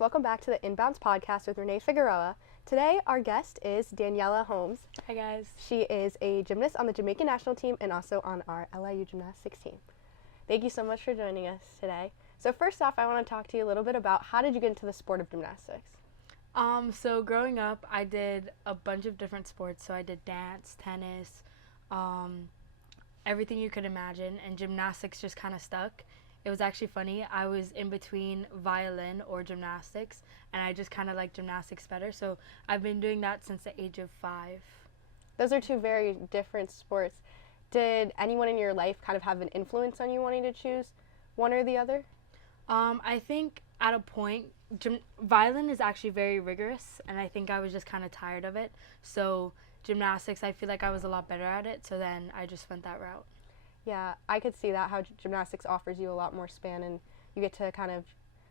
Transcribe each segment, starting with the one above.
Welcome back to the Inbounds podcast with Renee Figueroa. Today, our guest is Danyella Holmes. Hi guys. She is a gymnast on the Jamaican national team and also on our LIU gymnastics team. Thank you so much for joining us today. So first off, I want to talk to you a little bit about how did you get into the sport of gymnastics? So growing up, I did a bunch of different sports. So I did dance, tennis, everything you could imagine, and gymnastics just kind of stuck. It was actually funny. I was in between violin or gymnastics, and I just kind of like gymnastics better. So I've been doing that since the age of 5. Those are two very different sports. Did anyone in your life kind of have an influence on you wanting to choose one or the other? I think at a point, violin is actually very rigorous, and I think I was just kind of tired of it. So gymnastics, I feel like I was a lot better at it, so then I just went that route. Yeah, I could see that, how gymnastics offers you a lot more span and you get to kind of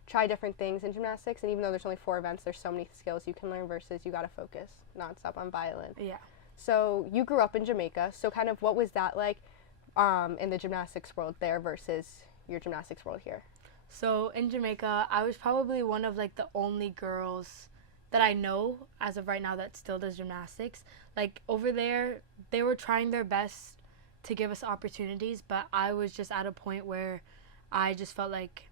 try different things in gymnastics. And even though there's only 4 events, there's so many skills you can learn versus you got to focus nonstop on violin. Yeah. So you grew up in Jamaica. So kind of what was that like in the gymnastics world there versus your gymnastics world here? So in Jamaica, I was probably one of like the only girls that I know as of right now that still does gymnastics. Like over there, they were trying their best to give us opportunities, but I was just at a point where I just felt like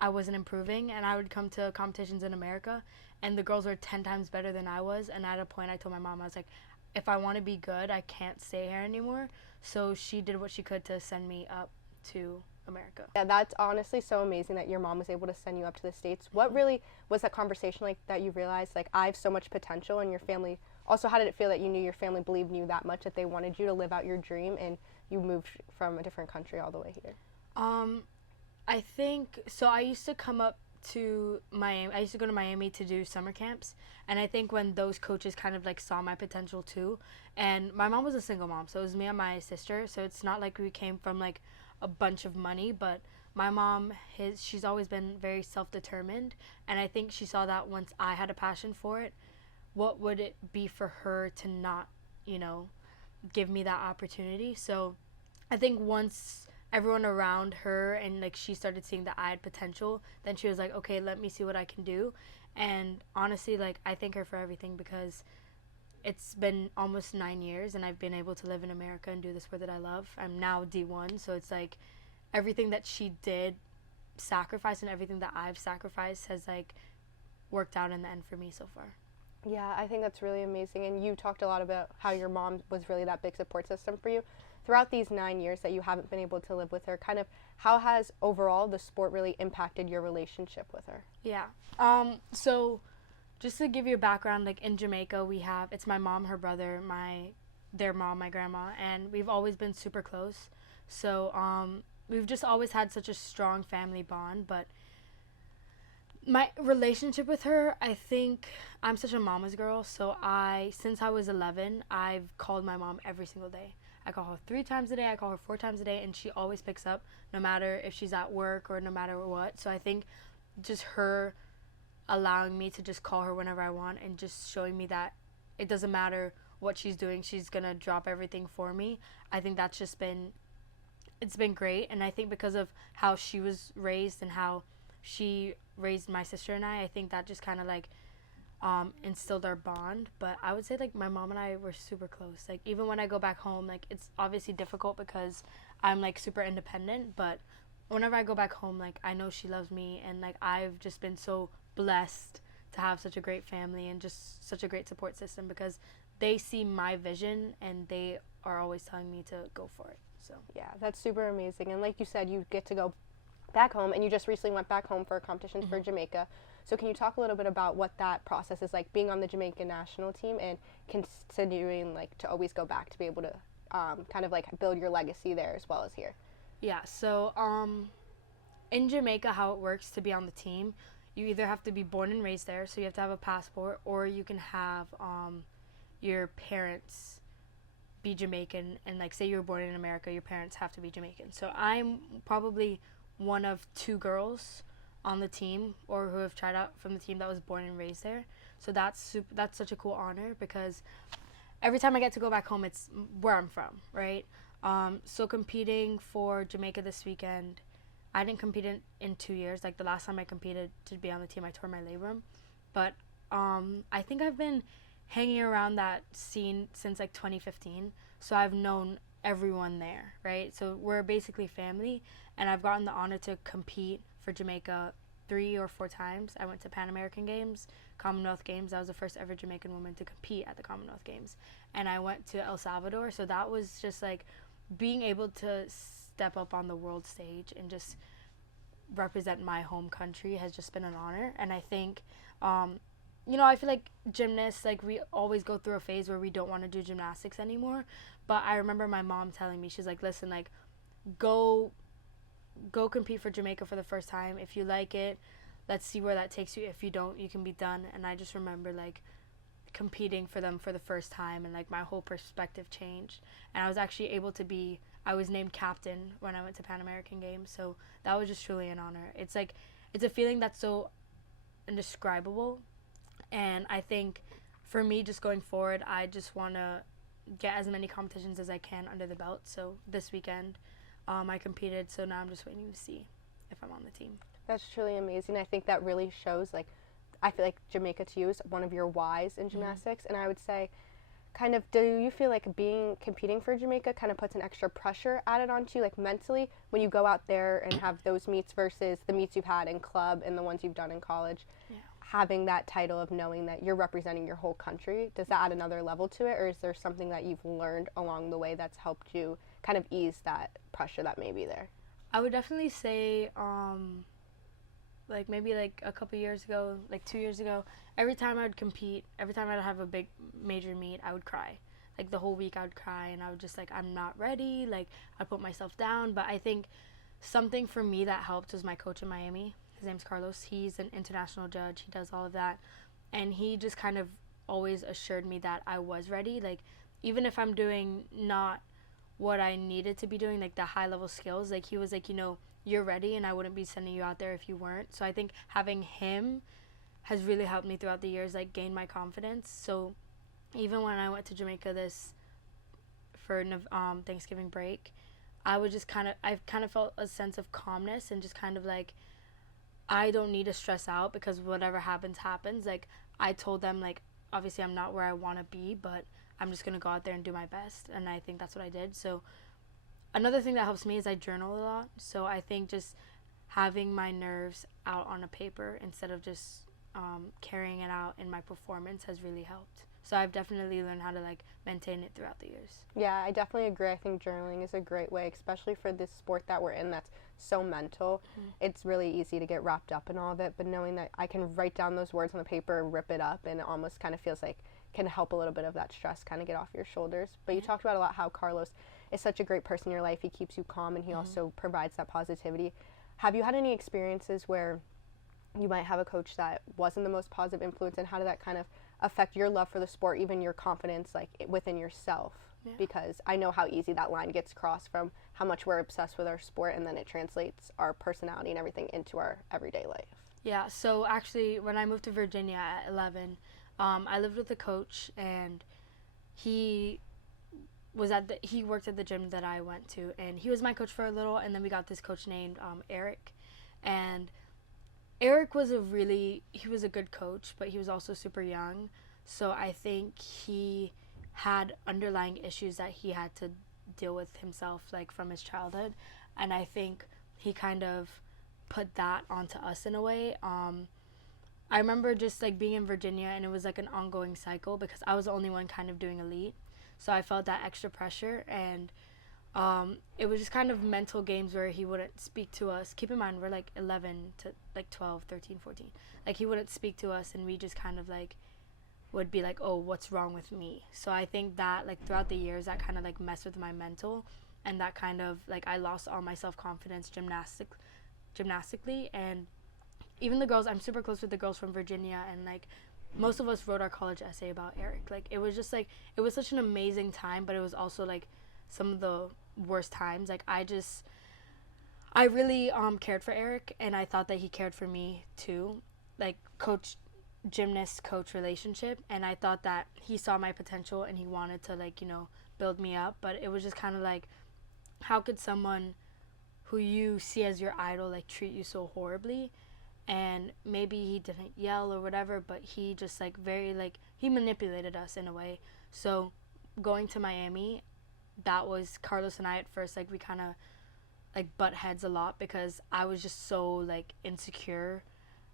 I wasn't improving, and I would come to competitions in America and the girls were 10 times better than I was, and at a point I told my mom, I was like, if I want to be good, I can't stay here anymore. So she did what she could to send me up to America. Yeah, that's honestly so amazing that your mom was able to send you up to the States. What really was that conversation like that you realized, like, I have so much potential, and your family, also how did it feel that you knew your family believed in you that much, that they wanted you to live out your dream and you moved from a different country all the way here? I think, so I used to come up to Miami. I used to go to Miami to do summer camps, and I think when those coaches kind of like saw my potential too, and my mom was a single mom, so it was me and my sister, so it's not like we came from like a bunch of money, but my mom, she's always been very self-determined, and I think she saw that once I had a passion for it, what would it be for her to not, give me that opportunity? So I think once everyone around her and like she started seeing that I had potential, then she was like, okay, let me see what I can do. And honestly, like, I thank her for everything, because it's been almost 9 years and I've been able to live in America and do the sport that I love. I'm now D1, so it's like everything that she did sacrifice and everything that I've sacrificed has like worked out in the end for me so far. Yeah, I think that's really amazing. And you talked a lot about how your mom was really that big support system for you. Throughout these 9 years that you haven't been able to live with her, kind of how has overall the sport really impacted your relationship with her? Yeah. So just to give you a background, like in Jamaica, it's my mom, her brother, their mom, my grandma, and we've always been super close. So we've just always had such a strong family bond, but my relationship with her, I think I'm such a mama's girl, so since I was 11, I've called my mom every single day. I call her 3 times a day, I call her 4 times a day, and she always picks up, no matter if she's at work or no matter what. So I think just her allowing me to just call her whenever I want and just showing me that it doesn't matter what she's doing, she's gonna drop everything for me. I think that's just it's been great, and I think because of how she was raised and how she raised my sister and I think that just kind of like instilled our bond. But I would say like my mom and I were super close. Like even when I go back home, like it's obviously difficult because I'm like super independent, but whenever I go back home, like I know she loves me, and like I've just been so blessed to have such a great family and just such a great support system, because they see my vision and they are always telling me to go for it. So yeah, that's super amazing. And like you said, you get to go back home, and you just recently went back home for competitions for Jamaica. So can you talk a little bit about what that process is like, being on the Jamaican national team and continuing like to always go back to be able to kind of like build your legacy there as well as here? Yeah, so in Jamaica, how it works to be on the team, you either have to be born and raised there, so you have to have a passport, or you can have your parents be Jamaican, and like say you were born in America, your parents have to be Jamaican. So I'm probably one of 2 girls on the team, or who have tried out from the team, that was born and raised there. So that's such a cool honor, because every time I get to go back home, it's where I'm from, right? So competing for Jamaica this weekend, I didn't compete in 2 years. Like the last time I competed to be on the team, I tore my labrum. But I think I've been hanging around that scene since like 2015. So I've known everyone there, right? So we're basically family, and I've gotten the honor to compete for Jamaica 3 or 4 times. I went to Pan American Games, Commonwealth Games. I was the first ever Jamaican woman to compete at the Commonwealth Games. And I went to El Salvador. So that was just like being able to step up on the world stage and just represent my home country has just been an honor. And I think, I feel like gymnasts, like we always go through a phase where we don't want to do gymnastics anymore. But I remember my mom telling me, she's like, listen, like, go compete for Jamaica for the first time. If you like it, let's see where that takes you. If you don't, you can be done. And I just remember like competing for them for the first time, and like my whole perspective changed. And I was actually able to I was named captain when I went to Pan American Games. So that was just truly an honor. It's like, it's a feeling that's so indescribable. And I think for me, just going forward, I just want to get as many competitions as I can under the belt. So this weekend, I competed, so now I'm just waiting to see if I'm on the team. That's truly amazing. I think that really shows, like, I feel like Jamaica to you is one of your whys in gymnastics. And I would say, kind of, do you feel like competing for Jamaica kind of puts an extra pressure added onto you, like mentally, when you go out there and have those meets versus the meets you've had in club and the ones you've done in college? Yeah. Having that title of knowing that you're representing your whole country, does that add another level to it, or is there something that you've learned along the way that's helped you kind of ease that pressure that may be there? I would definitely say, like maybe like a couple years ago, like 2 years ago, every time I would compete, every time I'd have a big major meet, I would cry. Like the whole week I would cry, and I would just like, I'm not ready, like I'd put myself down. But I think something for me that helped was my coach in Miami. His name's Carlos. He's an international judge. He does all of that. And he just kind of always assured me that I was ready. Like, even if I'm doing not what I needed to be doing, like the high level skills, like he was like, you're ready, and I wouldn't be sending you out there if you weren't. So I think having him has really helped me throughout the years, like gain my confidence. So even when I went to Jamaica for Thanksgiving break, I kind of felt a sense of calmness and just kind of like, I don't need to stress out because whatever happens. Like, I told them, like, obviously I'm not where I want to be, but I'm just going to go out there and do my best. And I think that's what I did. So another thing that helps me is I journal a lot. So I think just having my nerves out on a paper instead of just carrying it out in my performance has really helped. So I've definitely learned how to like maintain it throughout the years. Yeah, I definitely agree. I think journaling is a great way, especially for this sport that we're in that's so mental. It's really easy to get wrapped up in all of it, but knowing that I can write down those words on the paper, rip it up, and it almost kind of feels like can help a little bit of that stress kind of get off your shoulders. But you talked about a lot how Carlos is such a great person in your life. He keeps you calm, and he also provides that positivity. Have you had any experiences where you might have a coach that wasn't the most positive influence, and how did that kind of affect your love for the sport, even your confidence like within yourself? Because I know how easy that line gets crossed from how much we're obsessed with our sport, and then it translates our personality and everything into our everyday life. Yeah, so actually when I moved to Virginia at 11, I lived with a coach, and he worked at the gym that I went to, and he was my coach for a little, and then we got this coach named Eric. And Eric was he was a good coach, but he was also super young. So I think he had underlying issues that he had to deal with himself, like from his childhood. And I think he kind of put that onto us in a way. I remember just like being in Virginia, and it was like an ongoing cycle because I was the only one kind of doing elite. So I felt that extra pressure, and it was just kind of mental games where he wouldn't speak to us. Keep in mind, we're like 11 to like 12, 13, 14. Like, he wouldn't speak to us, and we just kind of like would be like, oh, what's wrong with me? So I think that like throughout the years, that kind of like messed with my mental, and that kind of like I lost all my self-confidence gymnastically. And even the girls, I'm super close with the girls from Virginia, and like most of us wrote our college essay about Eric. Like, it was just like, it was such an amazing time, but it was also like some of the worst times. Like, I really cared for Eric, and I thought that he cared for me too, like gymnast coach relationship. And I thought that he saw my potential, and he wanted to like build me up. But it was just kind of like, how could someone who you see as your idol like treat you so horribly, and maybe he didn't yell or whatever, but he just like very like he manipulated us in a way. So going to Miami, that was Carlos and I at first, like we kind of like butt heads a lot because I was just so like insecure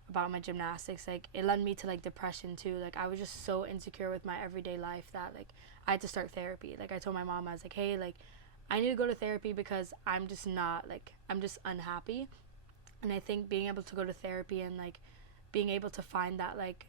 about my gymnastics. Like it led me to like depression too. Like I was just so insecure with my everyday life that like I had to start therapy. Like I told my mom, I was like, hey, like I need to go to therapy because I'm just not like, I'm just unhappy. And I think being able to go to therapy and like being able to find that like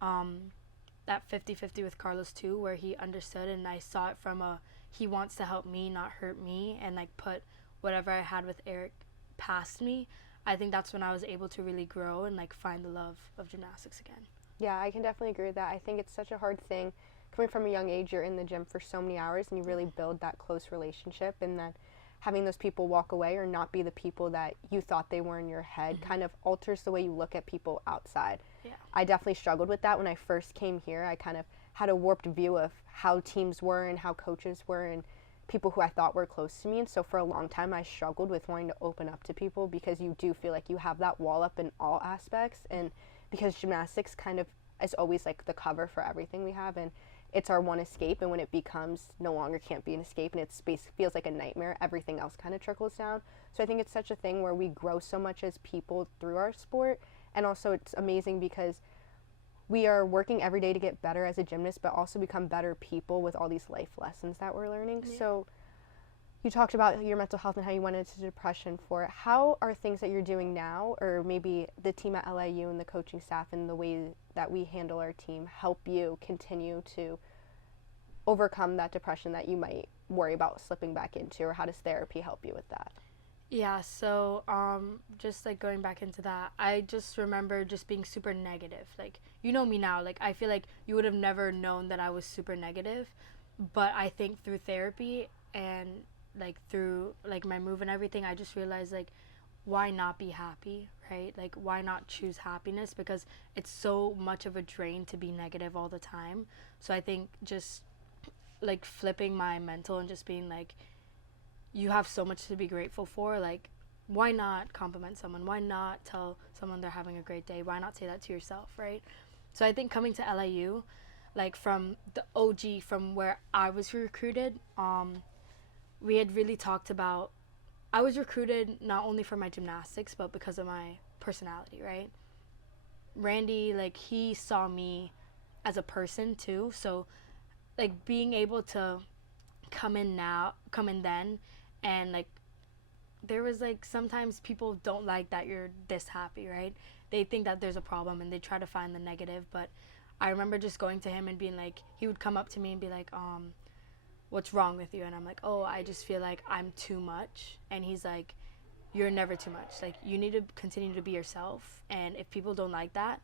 that 50-50 with Carlos too, where he understood and I saw it from a he wants to help me, not hurt me, and like put whatever I had with Eric past me. I think that's when I was able to really grow and like find the love of gymnastics again. Yeah, I can definitely agree with that. I think it's such a hard thing. Coming from a young age, you're in the gym for so many hours and you really build that close relationship, and then having those people walk away or not be the people that you thought they were in your head kind of alters the way you look at people outside. Yeah. I definitely struggled with that when I first came here. I kind of had a warped view of how teams were and how coaches were and people who I thought were close to me. And so for a long time I struggled with wanting to open up to people because you do feel like you have that wall up in all aspects, and because gymnastics kind of is always like the cover for everything we have, and it's our one escape, and when it becomes no longer can't be an escape and it feels like a nightmare, everything else kind of trickles down. So I think it's such a thing where we grow so much as people through our sport, and also it's amazing because we are working every day to get better as a gymnast but also become better people with all these life lessons that we're learning. Yeah. So you talked about your mental health and how you went into depression for it. How are things that you're doing now, or maybe the team at LIU and the coaching staff and the way that we handle our team, help you continue to overcome that depression that you might worry about slipping back into, or how does therapy help you with that? Yeah, so just like going back into that, I just remember just being super negative. Like, you know me now, like I feel like you would have never known that I was super negative, but I think through therapy and like through like my move and everything, I just realized like why not be happy, right? Like why not choose happiness, because it's so much of a drain to be negative all the time. So I think just like flipping my mental and just being like, you have so much to be grateful for, like why not compliment someone, why not tell someone they're having a great day, why not say that to yourself, right? So I think coming to LIU, like from the OG, from where I was recruited, we had really talked about, I was recruited not only for my gymnastics, but because of my personality, right? Randy, like, he saw me as a person too. So, like, being able to come in then, and, like, there was, like, sometimes people don't like that you're this happy, right? They think that there's a problem and they try to find the negative. But I remember just going to him and being like, he would come up to me and be like, what's wrong with you? And I'm like, oh, I just feel like I'm too much. And he's like, you're never too much. Like, you need to continue to be yourself. And if people don't like that,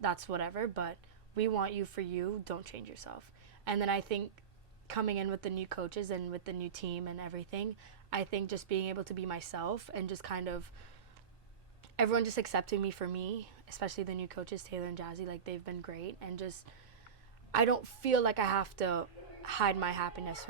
that's whatever. But we want you for you. Don't change yourself. And then I think coming in with the new coaches and with the new team and everything, I think just being able to be myself and just kind of everyone just accepting me for me, especially the new coaches, Taylor and Jazzy, like they've been great. And just, I don't feel like I have to hide my happiness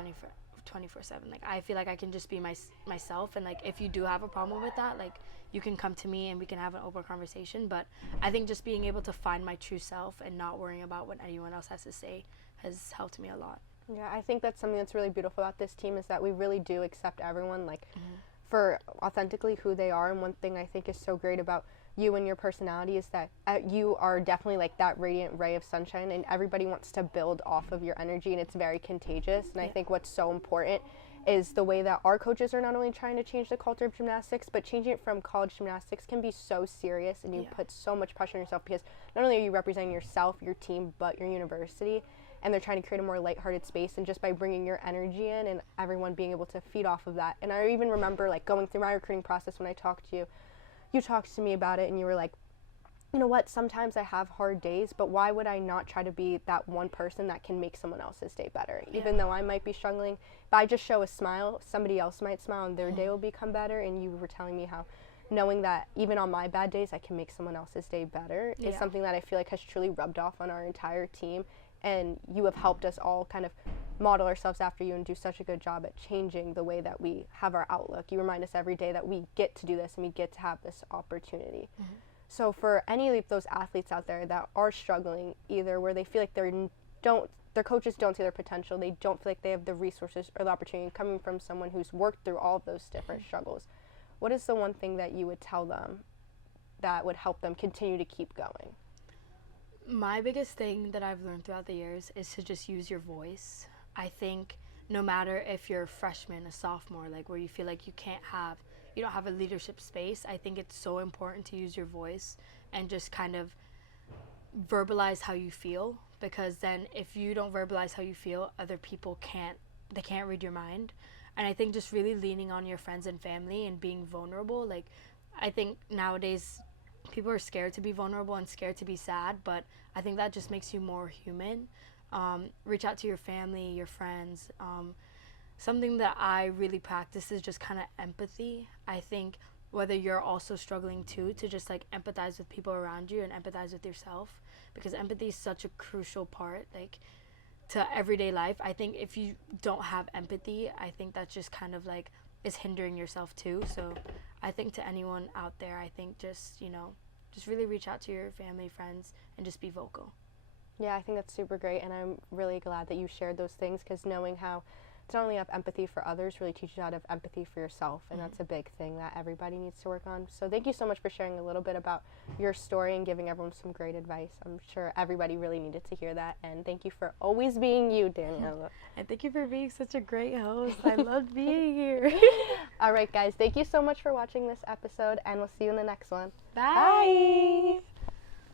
24/7. Like, I feel like I can just be myself, and like if you do have a problem with that, like you can come to me and we can have an open conversation. But I think just being able to find my true self and not worrying about what anyone else has to say has helped me a lot. Yeah, I think that's something that's really beautiful about this team, is that we really do accept everyone like for authentically who they are. And one thing I think is so great about you and your personality is that you are definitely like that radiant ray of sunshine, and everybody wants to build off of your energy, and it's very contagious. And I think what's so important is the way that our coaches are not only trying to change the culture of gymnastics, but changing it from college gymnastics can be so serious, and you put so much pressure on yourself, because not only are you representing yourself, your team, but your university, and they're trying to create a more lighthearted space. And just by bringing your energy in and everyone being able to feed off of that. And I even remember like going through my recruiting process when I talked to you, you talked to me about it and you were like, you know what, sometimes I have hard days, but why would I not try to be that one person that can make someone else's day better? Even though I might be struggling, if I just show a smile, somebody else might smile and their day will become better. And you were telling me how knowing that even on my bad days I can make someone else's day better is something that I feel like has truly rubbed off on our entire team. And you have helped us all kind of model ourselves after you and do such a good job at changing the way that we have our outlook. You remind us every day that we get to do this and we get to have this opportunity. Mm-hmm. So for any of those athletes out there that are struggling, either where they feel like their coaches don't see their potential, they don't feel like they have the resources or the opportunity, coming from someone who's worked through all of those different struggles, what is the one thing that you would tell them that would help them continue to keep going? My biggest thing that I've learned throughout the years is to just use your voice. I think no matter if you're a freshman, a sophomore, like where you feel like you don't have a leadership space, I think it's so important to use your voice and just kind of verbalize how you feel, because then if you don't verbalize how you feel, other people can't read your mind. And I think just really leaning on your friends and family and being vulnerable. Like, I think nowadays people are scared to be vulnerable and scared to be sad, but I think that just makes you more human. Reach out to your family, your friends. Something that I really practice is just kind of empathy. I think whether you're also struggling too, to just like empathize with people around you and empathize with yourself, because empathy is such a crucial part, like, to everyday life. I think if you don't have empathy, I think that's just kind of like is hindering yourself too. So I think to anyone out there, I think just really reach out to your family, friends, and just be vocal. Yeah, I think that's super great, and I'm really glad that you shared those things, because knowing how to not only have empathy for others really teaches you how to have empathy for yourself, and that's a big thing that everybody needs to work on. So thank you so much for sharing a little bit about your story and giving everyone some great advice. I'm sure everybody really needed to hear that, and thank you for always being you, Danyella. And thank you for being such a great host. I loved being here. All right, guys, thank you so much for watching this episode, and we'll see you in the next one. Bye. Bye.